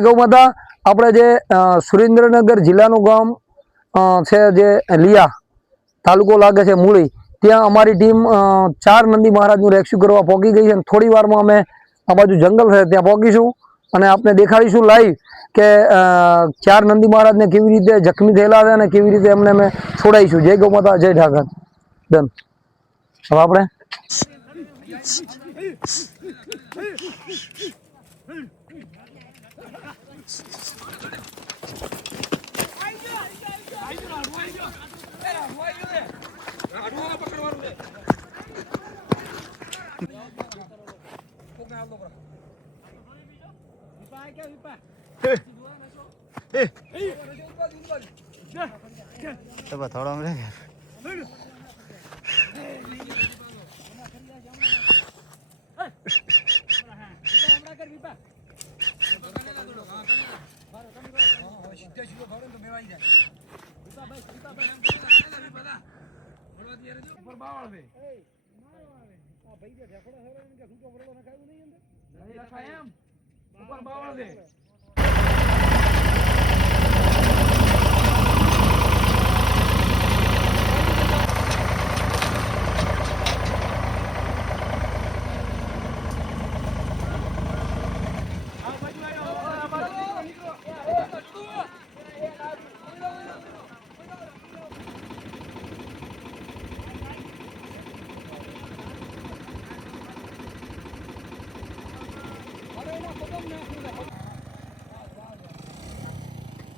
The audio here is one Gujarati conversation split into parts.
ગૌમાતા આપણે જે સુરેન્દ્રનગર જિલ્લાનું ગામ છે જે લિયા તાલુકો લાગે છે મૂળી, ત્યાં અમારી ટીમ 4 નંદી મહારાજનું રેસ્ક્યુ કરવા પહોંચી ગઈ છે અને થોડી વારમાં અમે આ બાજુ જંગલ છે ત્યાં પહોંચીશું અને આપને દેખાડીશું લાઈવ કે 4 નંદી મહારાજને કેવી રીતે જખમી થયેલા છે અને કેવી રીતે એમને અમે છોડાઈશું. જય ગૌમાતા, જય ઠાકર. ડન. હવે આપણે થોડા મળે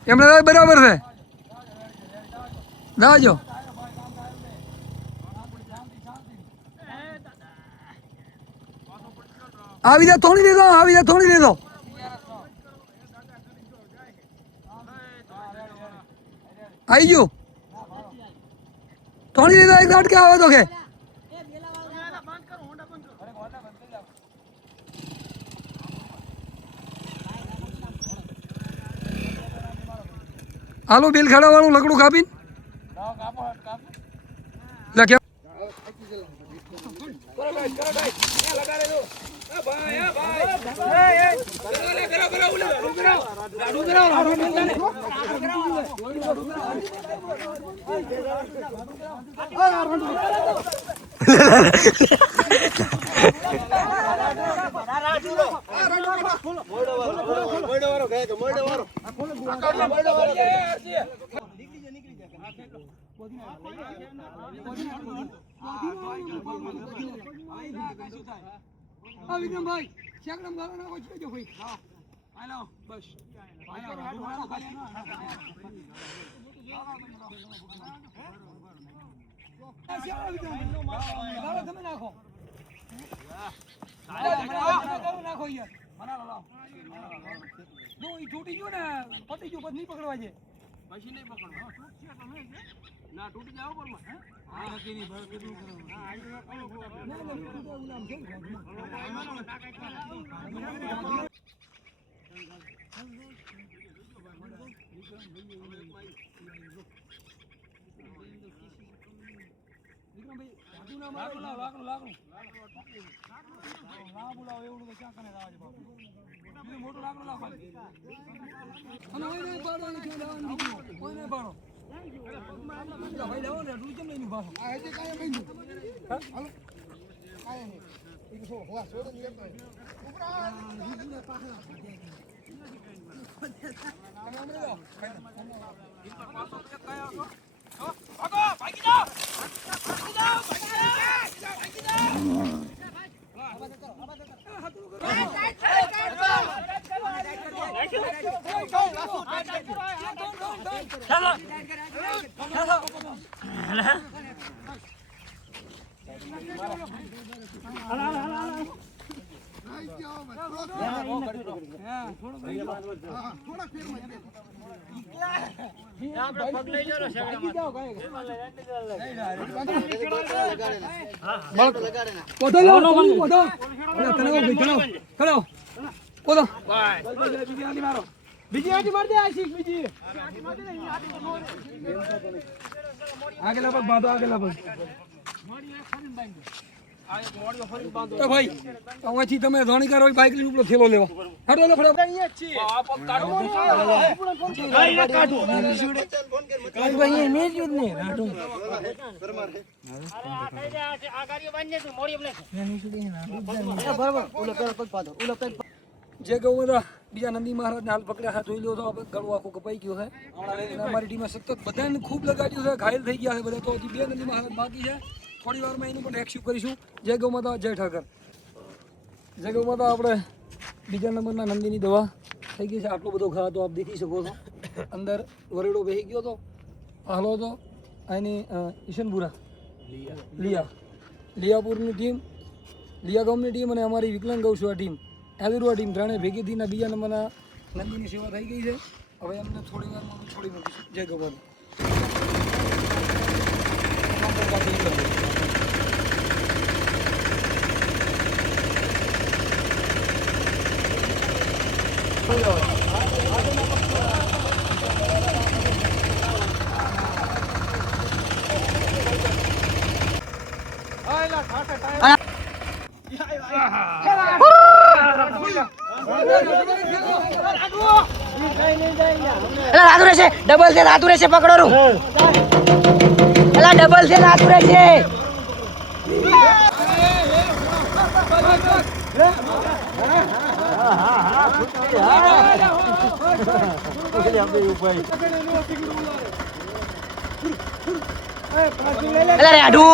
એમને બરાબર છે દાજો આવી જા થોડી દેતો આવી જા થોડી દેતો આવી ગયું થોડી દેતો એક દાટ કે આવે તો કે હાલો બેલ ખાડા વાળું લકડું કાપીને લખ્યા વિક્રમભાઈ શેકડમ ગાળો નાખો છો ભાઈ હાલો બસ તમે નાખો નાખો યાર તૂટી ગયું ને પતી ગયું પછી નહીં પકડવા છે પછી નહીં પકડવા ના તૂટી જાવ પર હા નક્કી નહીં ભર કેટલું મોટું લાકડું લાવ ખાલી ભાઈ લેવો ને તું કેમ નહીં ભાષો આ હજી કાય કઈ હાલો કાય નહીં ઈ સો હોવા સોડન લેતો ઉપરા બીજું પાછળ તમે અમને લો ઈ પર પાછો કે કાય આવો ભાગો ભાગી જાઓ ભાગી જાઓ ભાગી જાઓ બીજી આટી માર દે આશીષ બીજી આગલા પગ બાંધો આગલા પગ મોડી ખાને બાંધો તો ભાઈ અહીંથી તમે જાણીકાર હોય બાઇક લઈને ઉપલો થેલો લેવા હાડો લે ફટાફટ જે ગૌ બધા બીજા નંદી મહારાજને હાલ પકડ્યા હાથ જોઈ લો તો ગળું આખું કપાઈ ગયું છે અને અમારી ટીમે સતત બધાને ખૂબ લગાડ્યું છે ઘાયલ થઈ ગયા છે બધા તો હજી 2 નંદી મહારાજ બાકી છે થોડી વારમાં એનું પણ રેસ્ક્યુ કરીશું જય ગૌ માતા જય ઠાકર જય ગૌ માતા આપણે બીજા નંબરના નંદીની દવા થઈ ગઈ છે આટલો બધો ઘા તો આપ દેખી શકો છો અંદર વરેડો બેસી ગયો હતો હાલો હતો એની ઈશનપુરા લિયાપુરની ટીમ લિયા ગામની ટીમ અને અમારી વિકલાંગ ગૌસેવા ટીમ એલરુઆ ટીમ ત્રણે ભેગી થઈને બીજા નંબરના નંદીની સેવા થઈ ગઈ છે હવે અમને થોડી વારમાં છોડી મૂકીશું જય ગૌ રાતુ રહેશે ડબલ છે રાતુ રહેશે પકડો રૂ ડબલ છે રાતુ રહેશે રાડુ